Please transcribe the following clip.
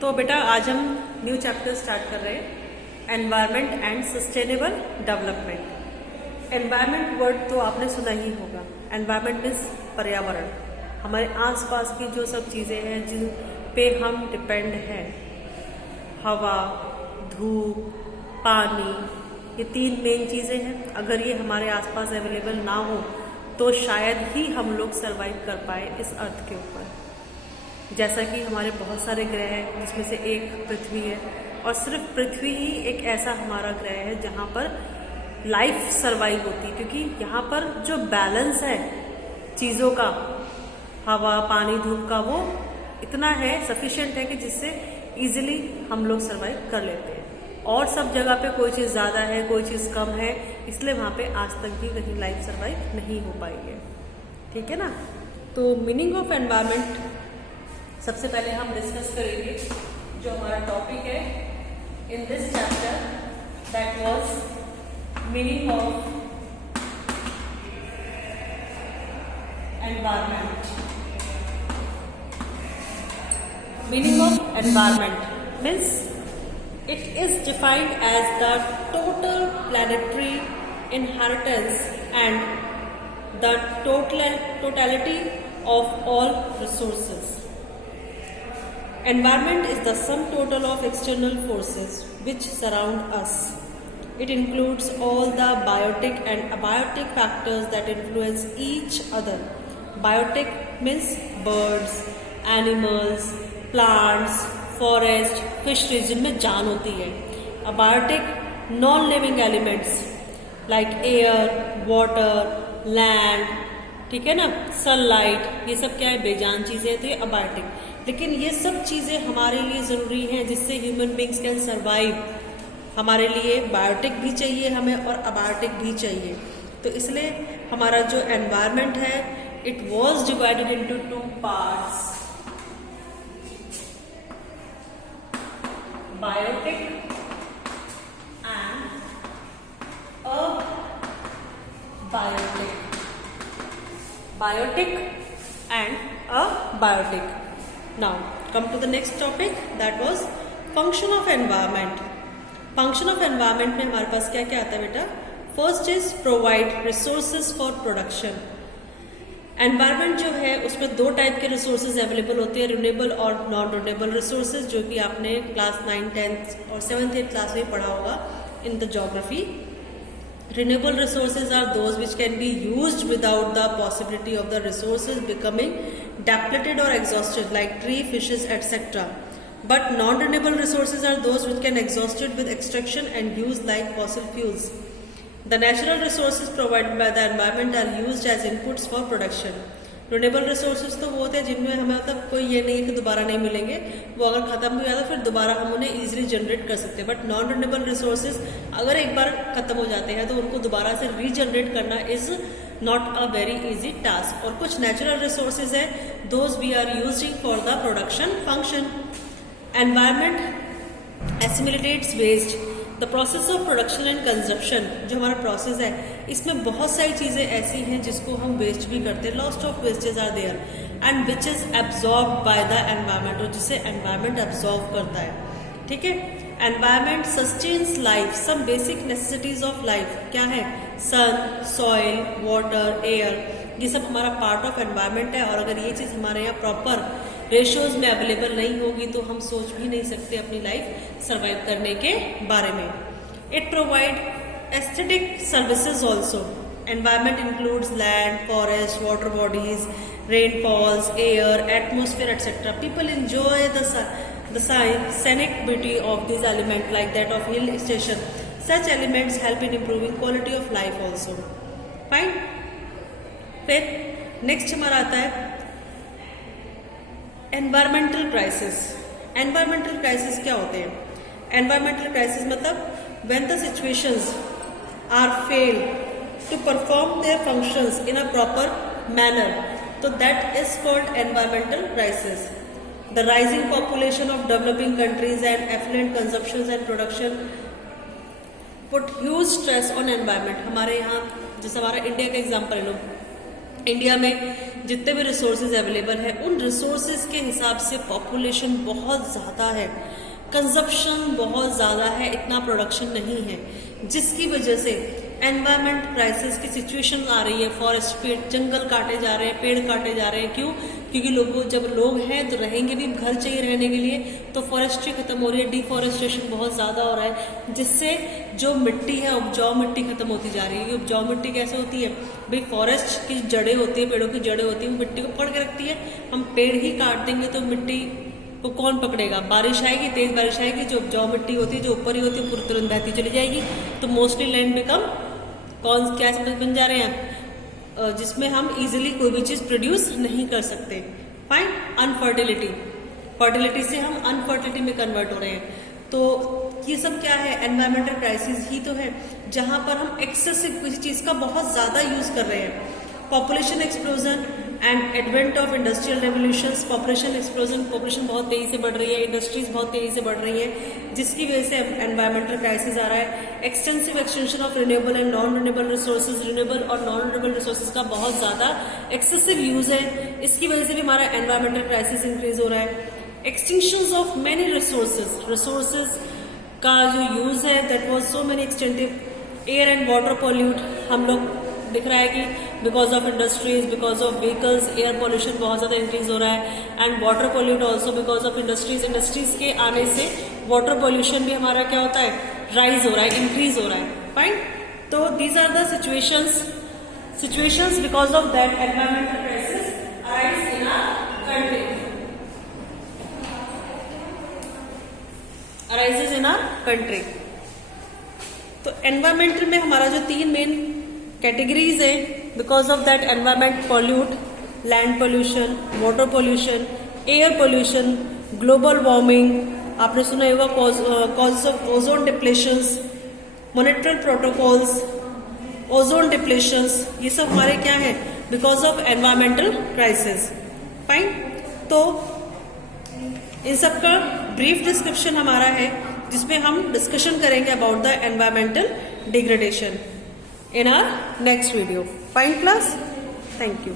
तो बेटा आज हम न्यू चैप्टर स्टार्ट कर रहे हैं, environment and sustainable development. Environment word तो आपने सुना ही होगा। एनवायरनमेंट मीन्स पर्यावरण, हमारे आसपास की जो सब चीज़ें हैं जिन पे हम डिपेंड हैं, हवा, धूप, पानी, ये तीन मेन चीज़ें हैं। अगर ये हमारे आसपास अवेलेबल ना हो तो शायद ही हम लोग सरवाइव कर पाए इस अर्थ के ऊपर। जैसा कि हमारे बहुत सारे ग्रह हैं जिसमें से एक पृथ्वी है, और सिर्फ पृथ्वी ही एक ऐसा हमारा ग्रह है जहाँ पर लाइफ सरवाइव होती है, क्योंकि यहाँ पर जो बैलेंस है चीज़ों का, हवा, पानी, धूप का, वो इतना है, सफिशिएंट है कि जिससे इजीली हम लोग सरवाइव कर लेते हैं। और सब जगह पे कोई चीज़ ज़्यादा है, कोई चीज़ कम है, इसलिए वहाँ पे आज तक भी कहीं लाइफ सरवाइव नहीं हो पाई है। ठीक है ना। तो मीनिंग ऑफ एनवायरनमेंट सबसे पहले हम डिस्कस करेंगे जो हमारा टॉपिक है in this chapter, that was meaning of environment. Meaning of environment means it is defined as the total planetary inheritance and the totality of all resources. Environment is the sum total of external forces which surround us. It includes all the biotic and abiotic factors that influence each other. Biotic means birds, animals, plants, forest, fisheries जिनमें जान होती है। Abiotic non living elements like air, water, land, ठीक है ना, sunlight, ये सब क्या है, बेजान चीज़ें हैं, तो ये अबायोटिक। लेकिन ये सब चीज़ें हमारे लिए ज़रूरी हैं जिससे ह्यूमन बींग्स कैन सर्वाइव। हमारे लिए बायोटिक भी चाहिए हमें और अबायोटिक भी चाहिए। तो इसलिए हमारा जो एनवायरनमेंट है it was divided into two parts, biotic and abiotic. Biotic and abiotic. Now come to the next topic, that was function of environment. Function of environment में हमारे पास क्या क्या आता है बेटा? First is provide resources for production. Environment जो है उसमें दो टाइप के रिसोर्सेज अवेलेबल होते हैं, रिन्यूएबल और नॉन रिन्यूएबल रिसोर्सेज, जो कि आपने क्लास 9, 10 और 7th 8th क्लास में पढ़ा होगा in the geography. Renewable resources are those which can be used without the possibility of the resources becoming depleted और exhausted like tree, fishes etcetera. But non renewable resources are those which can exhausted with extraction and use like fossil fuels. The natural resources provided by the environment are used as inputs for production. Renewable resources तो वो होते हैं जिनमें हमें मतलब कोई ये नहीं है कि दोबारा नहीं मिलेंगे, वो अगर खत्म हो जाता फिर दोबारा हम उन्हें इजीली जनरेट कर सकते हैं। बट नॉन रिन्यूएबल रिसोर्सेज अगर एक बार खत्म हो जाते हैं तो उनको दोबारा से रीजनरेट करना is not a very easy task. और कुछ नेचुरल रिसोर्सेज है those we are using for the production function. Environment assimilates waste. The process of production and consumption जो हमारा प्रोसेस है इसमें बहुत सारी चीज़ें ऐसी हैं जिसको हम वेस्ट भी करते हैं। Lost of wastage are there and which is absorb by the environment, और जिसे एनवायरमेंट एब्जॉर्ब करता है। ठीक है। Environment sustains life, some basic necessities of life क्या है, सन, सॉइल, वाटर, एयर, ये सब हमारा पार्ट ऑफ एनवायरमेंट है। और अगर ये चीज़ हमारे यहाँ प्रॉपर रेशियोज में अवेलेबल नहीं होगी तो हम सोच भी नहीं सकते अपनी लाइफ सर्वाइव करने के बारे में। It provide aesthetic services also. Environment includes land, forest, water bodies, rainfalls, air, atmosphere etcetera. People enjoy the scenic beauty of these elements like that of hill station. Such elements help in improving quality of life also. Fine. फिर next हमारा आता है environmental crisis. Environmental crisis क्या होते हैं? Environmental crisis मतलब when the situations are fail to perform their functions in a proper manner, तो that is called environmental crisis. The rising population of developing countries and affluent consumption and production put huge stress on environment. हमारे यहाँ जैसे हमारा India का example लो, India में जितने भी resources available है उन रिसोर्सेज के हिसाब से पॉपुलेशन बहुत ज़्यादा है, कंजप्शन बहुत ज़्यादा है, इतना प्रोडक्शन नहीं है, जिसकी वजह से एनवायरमेंट क्राइसिस की सिचुएशन आ रही है। फॉरेस्ट पेड़ जंगल काटे जा रहे हैं, पेड़ काटे जा रहे हैं। क्यों? क्योंकि जब लोग हैं तो रहेंगे भी, घर चाहिए रहने के लिए, तो फॉरेस्ट्री खत्म हो रही है, डिफॉरेस्टेशन बहुत ज़्यादा हो रहा है, जिससे जो मिट्टी है उपजाऊ मिट्टी खत्म होती जा रही है। उपजाऊ मिट्टी कैसे होती है भाई? फॉरेस्ट की जड़ें होती है, पेड़ों की जड़ें होती है, वो मिट्टी को पकड़ के रखती है। हम पेड़ ही काट देंगे तो मिट्टी को कौन पकड़ेगा? बारिश आएगी, तेज बारिश आएगी, जो उपजाऊ मिट्टी होती है, जो ऊपर ही होती है, पूरी तुरंत बहती चली जाएगी। तो मोस्टली लैंड बिकम क्या बन जा रहे हैं जिसमें हम इजीली कोई भी चीज प्रोड्यूस नहीं कर सकते। फाइन। अनफर्टिलिटी, फर्टिलिटी से हम अनफर्टिलिटी में कन्वर्ट हो रहे हैं। तो ये सब क्या है? एनवायरमेंटल क्राइसिस ही तो है, जहां पर हम एक्सेसिव किसी चीज का बहुत ज्यादा यूज कर रहे हैं। Population explosion and advent of industrial revolutions. Population explosion, population बहुत तेजी से बढ़ रही है, इंडस्ट्रीज बहुत तेजी से बढ़ रही है, जिसकी वजह से एनवायरमेंटल क्राइसिस आ रहा है। Extensive extension of renewable and non renewable resources, renewable और नॉन रिन्यूएबल रिसोर्सेज का बहुत ज्यादा एक्सेसिव यूज है, इसकी वजह से भी हमारा एनवायरमेंटल क्राइसिस इंक्रीज हो रहा है। एक्सटिंक्शन ऑफ मेनी रिसोर्सेज का जो यूज है that was so many एक्सटेंटिव। Air and water pollute, हम लोग दिख रहा है कि because of industries, because of vehicles, air pollution बहुत ज्यादा इंक्रीज हो रहा है। And water pollute also because of industries के आने से वाटर पॉल्यूशन भी हमारा क्या होता है? राइज हो रहा है, इंक्रीज हो रहा है। फाइन। तो these are the situations because of that environmental crisis arise in our country, arises in our country. तो एनवायरमेंटल में हमारा जो 3 मेन कैटेगरीज है, because of that environment pollute, land pollution, water pollution, air pollution, global warming, आपने सुना होगा causes of ozone depletions, Montreal protocols, ozone depletions, ये सब हमारे क्या है? Because of environmental crisis. Fine. तो इन सब का ब्रीफ डिस्क्रिप्शन हमारा है, जिसमें हम डिस्कशन करेंगे about the environmental degradation in our next video. Fine class? Thank you.